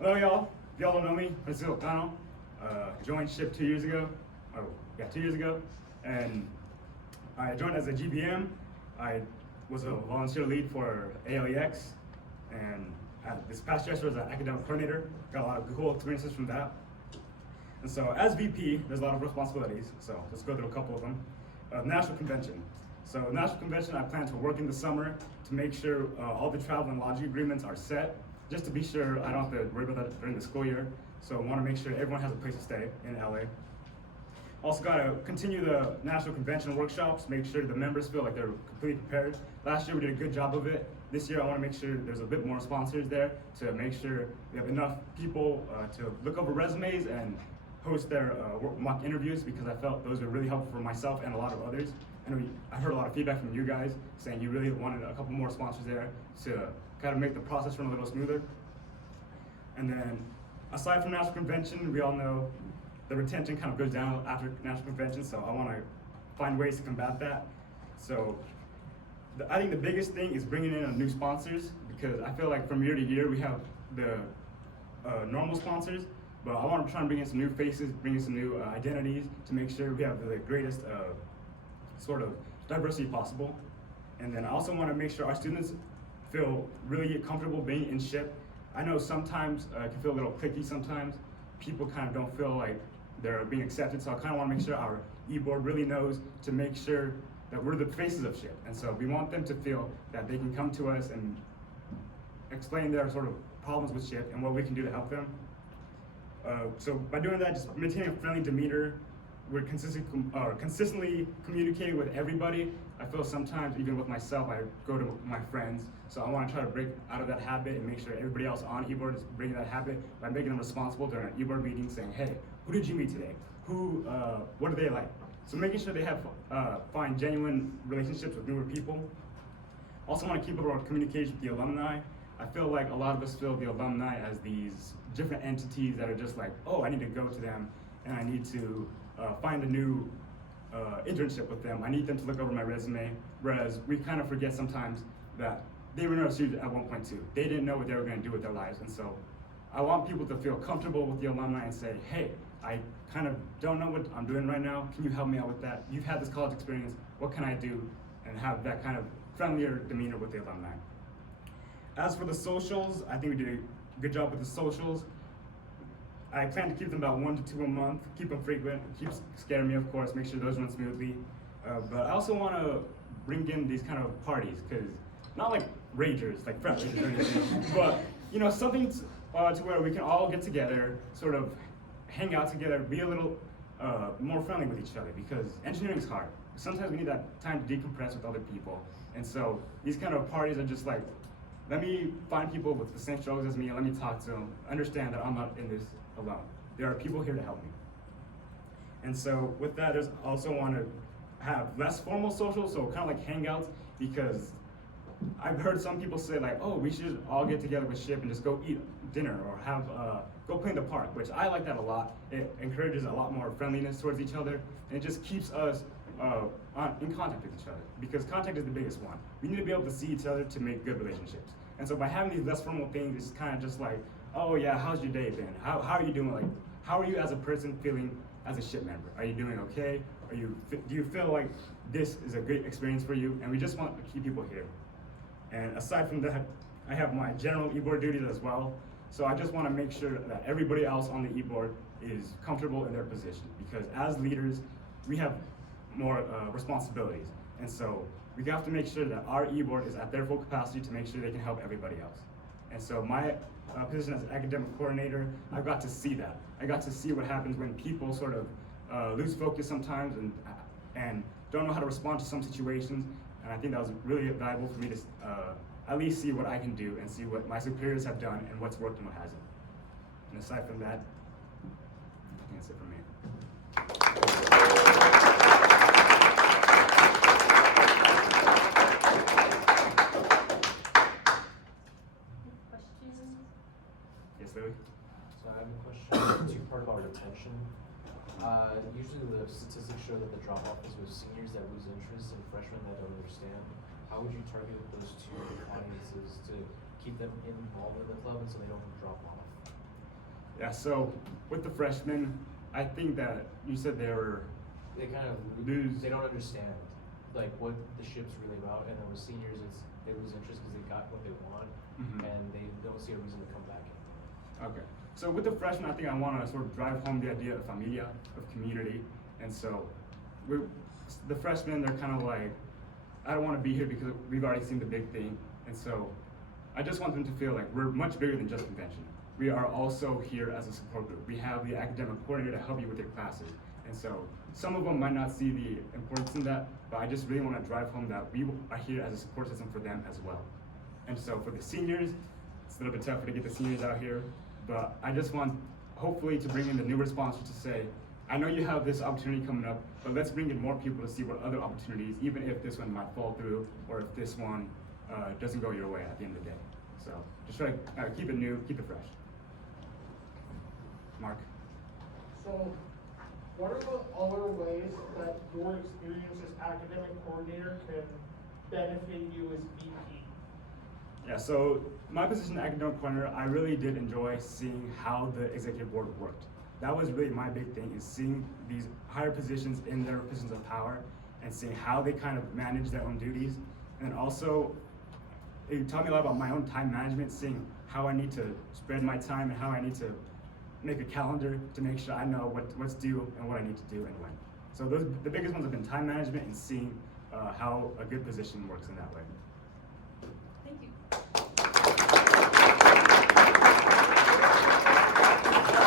Hello, y'all. If y'all don't know me, I'm Cano. Joined SHPE 2 years ago. Oh, yeah, 2 years ago. And I joined as a GBM. I was a volunteer lead for ALEX. And this past year, I was an academic coordinator. Got a lot of cool experiences from that. And so as VP, there's a lot of responsibilities. So let's go through a couple of them. National Convention. So National Convention, I plan to work in the summer to make sure all the travel and lodging agreements are set, just to be sure I don't have to worry about that during the school year. So I want to make sure everyone has a place to stay in LA. Also got to continue the National Convention workshops, make sure the members feel like they're completely prepared. Last year we did a good job of it. This year I want to make sure there's a bit more sponsors there to make sure we have enough people to look over resumes and host their mock interviews, because I felt those were really helpful for myself and a lot of others. And I heard a lot of feedback from you guys saying you really wanted a couple more sponsors there to kind of make the process run a little smoother. And then aside from National Convention, we all know the retention kind of goes down after National Convention, so I want to find ways to combat that. So I think the biggest thing is bringing in new sponsors, because I feel like from year to year we have the normal sponsors, but I want to try and bring in some new faces, bring in some new identities to make sure we have the greatest sort of diversity possible. And then I also want to make sure our students feel really comfortable being in SHPE. I know sometimes it can feel a little cliquey sometimes. People kind of don't feel like they're being accepted, so I kind of want to make sure our e-board really knows to make sure that we're the faces of SHPE. And so we want them to feel that they can come to us and explain their sort of problems with SHPE and what we can do to help them. So by doing that, just maintaining a friendly demeanor, we're consistently communicating with everybody. I feel sometimes, even with myself, I go to my friends, so I want to try to break out of that habit and make sure everybody else on eBoard is bringing that habit by making them responsible during an eBoard meeting, saying, hey, who did you meet today? What do they like? So making sure they find genuine relationships with newer people. Also want to keep up our communication with the alumni. I feel like a lot of us feel the alumni as these different entities that are just like, oh, I need to go to them and I need to find a new internship with them. I need them to look over my resume, whereas we kind of forget sometimes that they were in our shoes at one point too. They didn't know what they were going to do with their lives, and so I want people to feel comfortable with the alumni and say, hey, I kind of don't know what I'm doing right now. Can you help me out with that? You've had this college experience. What can I do? And have that kind of friendlier demeanor with the alumni. As for the socials, I think we did a good job with the socials. I plan to keep them about 1 to 2 a month, keep them frequent, keep scaring me, of course, make sure those run smoothly. But I also want to bring in these kind of parties, because not like ragers, like frat ragers or anything, but something to where we can all get together, sort of hang out together, be a little more friendly with each other, because engineering is hard. Sometimes we need that time to decompress with other people. And so these kind of parties are just like, let me find people with the same struggles as me and let me talk to them, understand that I'm not in this alone. There are people here to help me. And so with that, there's also want to have less formal social, so kind of like hangouts, because I've heard some people say like, oh, we should all get together with SHPE and just go eat dinner or have go play in the park, which I like that a lot. It encourages a lot more friendliness towards each other, and it just keeps us in contact with each other, because contact is the biggest one. We need to be able to see each other to make good relationships. And so by having these less formal things, it's kind of just like, oh yeah, how's your day been? How are you doing? Like, how are you as a person feeling as a SHPE member? Are you doing okay? Do you feel like this is a great experience for you? And we just want to keep people here. And aside from that, I have my general e-board duties as well. So I just want to make sure that everybody else on the e-board is comfortable in their position, because as leaders, we have more responsibilities. And so we have to make sure that our e-board is at their full capacity to make sure they can help everybody else. And so my position as academic coordinator, I got to see that. I got to see what happens when people sort of lose focus sometimes and don't know how to respond to some situations. And I think that was really valuable for me to at least see what I can do and see what my superiors have done and what's worked and what hasn't. And aside from that, I think that's it for me. Questions? Yes, Louis? So I have a question, two-part about retention. Usually the statistics show that the drop-off is with seniors that lose interest and freshmen that don't understand. How would you target those two audiences to keep them involved in the club and so they don't drop off? Yeah, so with the freshmen, I think that you said they were, They kind of Lose. They don't understand like what the ship's really about, and then with seniors, they lose interest because they got what they want, Mhm. and they don't see a reason to come back anymore. okay. So with the freshmen, I think I want to sort of drive home the idea of familia, of community. And so the freshmen, they're kind of like, I don't want to be here because we've already seen the big thing. And so I just want them to feel like we're much bigger than just convention. We are also here as a support group. We have the academic coordinator to help you with your classes. And so some of them might not see the importance in that, but I just really want to drive home that we are here as a support system for them as well. And so for the seniors, it's a little bit tougher to get the seniors out here, but I just want hopefully to bring in the newer sponsors to say, I know you have this opportunity coming up, but let's bring in more people to see what other opportunities, even if this one might fall through, or if this one doesn't go your way at the end of the day. So just try to keep it new, keep it fresh. Mark? So, what are the other ways that your experience as academic coordinator can benefit you as VP? Yeah, so my position as academic coordinator, I really did enjoy seeing how the executive board worked. That was really my big thing, is seeing these higher positions in their positions of power and seeing how they kind of manage their own duties. And then also, it taught me a lot about my own time management, seeing how I need to spread my time and how I need to make a calendar to make sure I know what's due and what I need to do and when. So the biggest ones have been time management and seeing how a good position works in that way.